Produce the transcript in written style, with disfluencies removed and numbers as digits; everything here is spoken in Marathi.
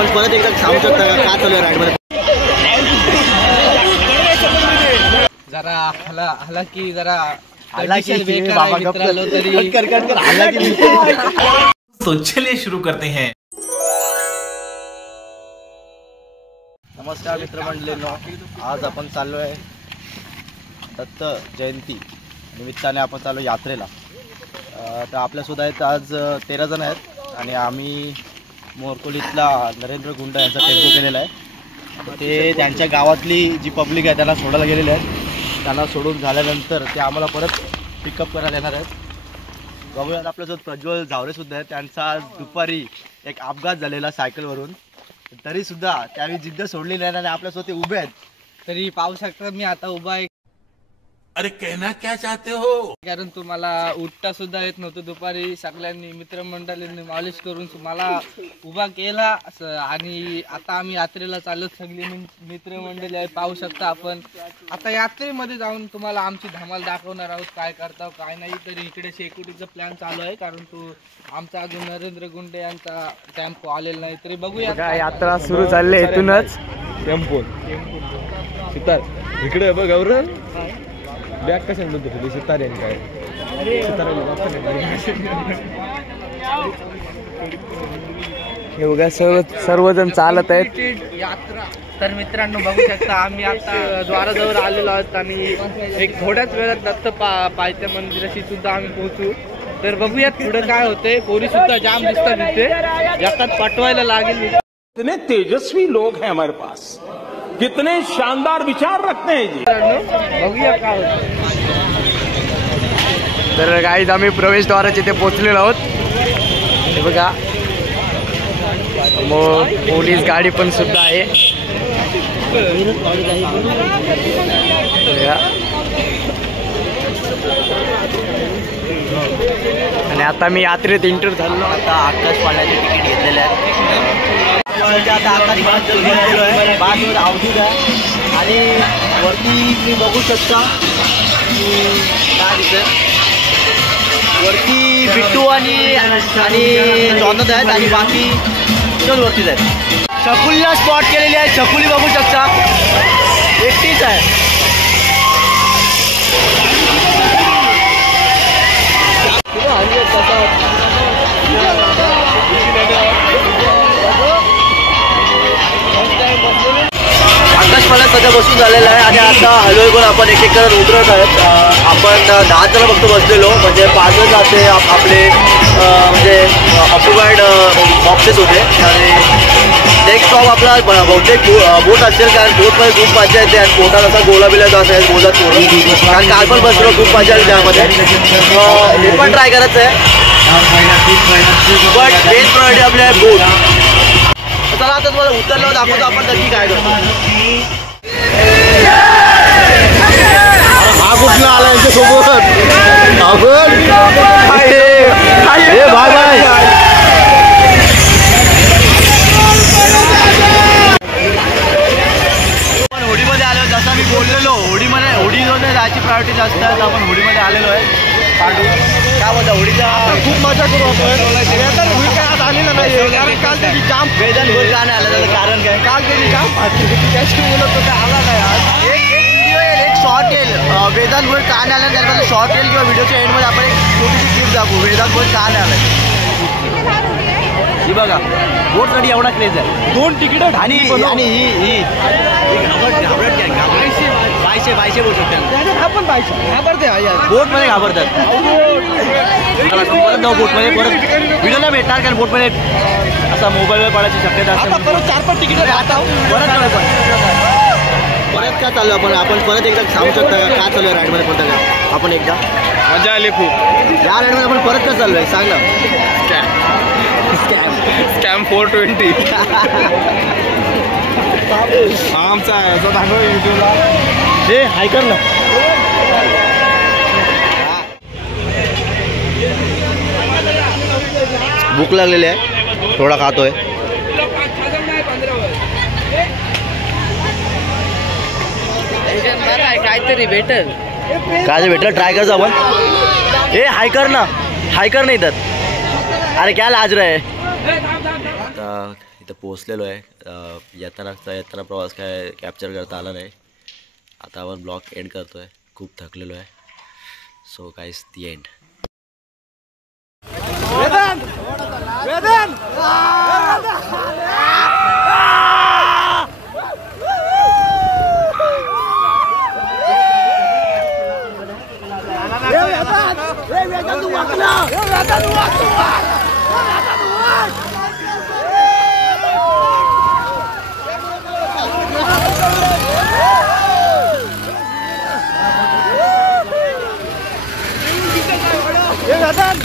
आपण परत एकदा सांगू शकता का काय चालू आहे राईडमध्ये? जरा हला की जरा तो चलिए शुरू करते हैं। नमस्कार मित्रमंडळींनो, आज आपण चाललो आहे दत्त जयंती निमित्ताने आपण चाललो यात्रेला। तर आपल्यासुद्धा आहेत आज 13 जण आहेत आणि आम्ही मोरकोलीतला नरेंद्र गुंड यांचा टेम्पो केलेला आहे। तर ते त्यांच्या गावातली जी पब्लिक आहे त्यांना सोडायला गेलेले आहेत। त्यांना सोडून झाल्यानंतर ते आम्हाला परत पिकअप करायला येणार आहेत। बघूयात आपल्यासोबत प्रज्वल झावरेसुद्धा आहेत। त्यांचा आज दुपारी एक अपघात झालेला सायकलवरून, तरीसुद्धा त्यावेळी जिद्द सोडली नाही आणि आपल्यासोबत ते उभे आहेत। तरी पाहू शकता मी आता उभा आहे। अरे कहना क्या चाहते हो? कारण तुम्हाला उठता सुद्धा येत नव्हतं। दुपारी सगळ्यांनी मित्रमंडळींनी मालिश करून मला उभा केला आणि आता आम्ही यात्रेला चाललो। सगळी मित्रमंडळी आहे, पाहू शकता आपण। आता यात्रेमध्ये जाऊन तुम्हाला आमची धमाल दाखवणार आहोत, काय करता काय नाही। तरी इकडे सिक्युरिटीचा प्लॅन चालू आहे, कारण तो आमचा अजून नरेंद्र गुंडे यांचा टेम्पो आलेला नाही। तरी बघूया, यात्रा सुरू चालली आहे इथूनच। टेम्पो सितार इकडे बघ गौरव बॅग कशा म्हणतो सितार काय हे बघा सर्वजण चालत आहेत यात्रा। तर मित्रांनो बघू शकता आम्ही आता द्वाराजवळ आलेलो आहोत आणि एक थोड्याच वेळात दत्त पायथ्या मंदिराशी सुद्धा आम्ही पोहोचू। तर बघूयात पुढे काय होतंय। पोरी सुद्धा जाम दिसतात इथे, यातात पाठवायला लागेल। इतने तेजस्वी लोग हैं हमारे पास, कितने शानदार विचार रखते हैं जी। बघूया काय होतं। तर गाईज आम्ही प्रवेशद्वाराच्या इथे पोहोचलेलो आहोत। हे बघा मग पोलीस गाडी पण सुद्धा आहे। आणि आता मी यात्रेत एंटर झालो। आता आकाश पाळण्याचे तिकीट घेतलेले आहे। आता आकाश पाळण्यात गेलेलो आहे, बाजूवर अवधूत आहे आणि वरती तुम्ही बघू शकता की काय दिसतंय। वरती बिट्टू आणि जॉनत आहेत आणि बाकी वरतीच आहेत। शकुलीला स्पॉट केलेली आहे। शकुली बघू शकता एकटीच आहे। आकाश मला सध्या बसून झालेला आहे आणि आता हलवाई पण आपण एक एक करत उतरत आहेत। आपण 10 जण फक्त बसलेलो, म्हणजे 5 जण जाते आपले म्हणजे ऑक्युपाईड बॉक्सेस होते। आणि नेक्स्ट स्टॉप आपला बहुतेक बोट असेल, कारण बोटमध्ये खूप मजा येते आणि बोटात असा गोला बिला जात आहे बोटात थोडं, कारण काल पण बसलो खूप मजा आली त्यामध्ये। हे पण ट्राय करायचं आहे, बट मेन प्रायोरिटी आपली आहे बोट। चला आता तुम्हाला उतरल्यावर दाखवतो आपण नक्की काय करतो। हा कुठला आला यांच्यासोबत? Bye bye. आपण होडीमध्ये आलो, जसं मी बोललेलो होडी जो जायची प्रायोरिटी जास्त आहे। आपण होडीमध्ये आलेलो आहे। पांडू काय बोलता, होडीचा खूप मजा करू आपण। काय आज आलेलं नाही, कारण काल त्याची जाम वेदन होईल का नाही आलं त्याचं कारण काय? काल त्याची जाम त्याची बोलत होतं आला नाही आज। एक व्हिडिओ येईल, एक शॉर्ट येईल वेदांत गोल का नाही आलं त्याच्यामध्ये शॉर्ट येईल, किंवा व्हिडिओच्या एंडमध्ये आपण एक छोटीशी क्लिप दाखवू वेदांत गोल का नाही आलं। ही बघा बोटसाठी एवढा क्रेज आहे। 2 तिकीट आणि ही बायशे बोट शकते आपण घाबरते बोटमध्ये घाबरतात। परत बोटमध्ये परत व्हिडिओ नाही भेटणार, कारण बोटमध्ये असा मोबाईलवर पडायची शक्यता असते। परत 4-5 तिकीट परत काय चालू आपण परत एकदा सांगू शकता का काय चालू आहे राईडमध्ये? कोणतं काय आपण एकदा मजा आली खूप। या राईडमध्ये आपण परत काय चालू आहे सांग ना? स्कॅम 420 आमचा दाखव युट्यूबला। हे हाय कर ना। भूक लागलेली आहे, थोडा खातोय। काहीतरी भेटेल, काय भेटलं ट्राय करायचं आपण। हे हाय कर ना, हाय कर नाही तर। अरे क्या लाज रहे। इथं पोहोचलेलो आहे. येताना प्रवास काय कॅप्चर करता आला नाही. आता आपण ब्लॉग एंड करतो आहे. खूप थकलेलो आहे. सो गाईस दी एंड. रतन